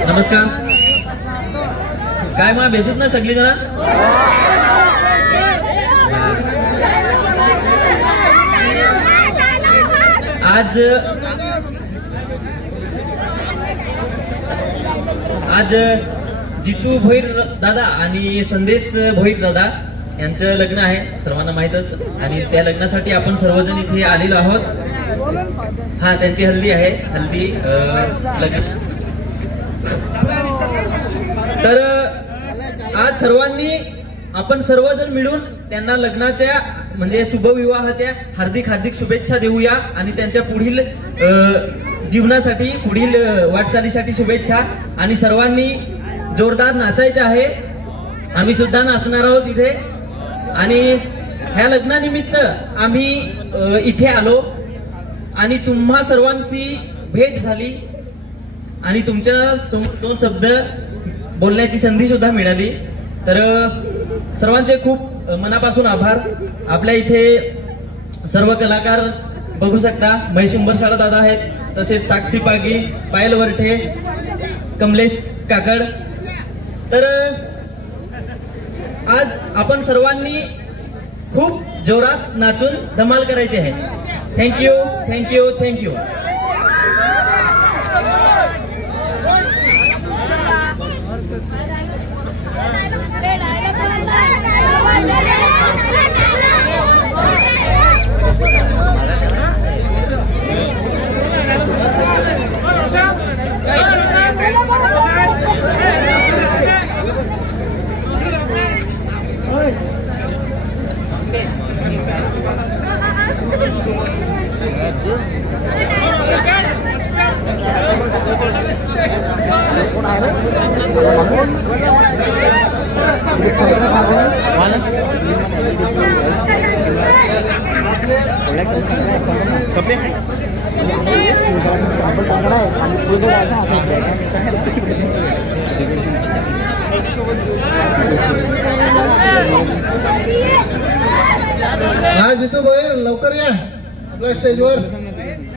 नमस्कार. काय मग बेसूत ना सगळी जण? आज जितू भोईर दादा आणि संदेश भोईर दादा यांचं लग्न आहे, सर्वांना माहीतच. आणि त्या लग्नासाठी आपण सर्वजण इथे आलेलो आहोत. हा, त्यांची हल्दी आहे, हल्दी लग्न. तर आज आपण सर्वजण मिळून त्यांना लग्नाच्या म्हणजे शुभविवाहाच्या हार्दिक हार्दिक शुभेच्छा देऊया आणि त्यांच्या पुढील जीवनासाठी, पुढील वाटचालीसाठी शुभेच्छा. आणि सर्वांनी जोरदार नाचायचे आहे. आम्ही सुद्धा नाचणार आहोत इथे. आणि ह्या लग्नानिमित्त आम्ही इथे आलो आणि तुम्हा सर्वांची भेट झाली आणि तुमच्या समोर 2 शब्द बोलण्याची संधी सुद्धा मिळाली. तर सर्वांचे खूप मनापासून आभार. आपल्या इथे सर्व कलाकार बघू शकता. महेश उंबरशाळा दादा आहेत, तसेच साक्षी पागी, पायल वरठे, कमलेश काकड. तर आज आपण सर्वांनी खूप जोरात नाचून धमाल करायची आहे. Thank you, thank you, thank you. हा जितू भोईर, लवकर या आपल्या स्टेजवर.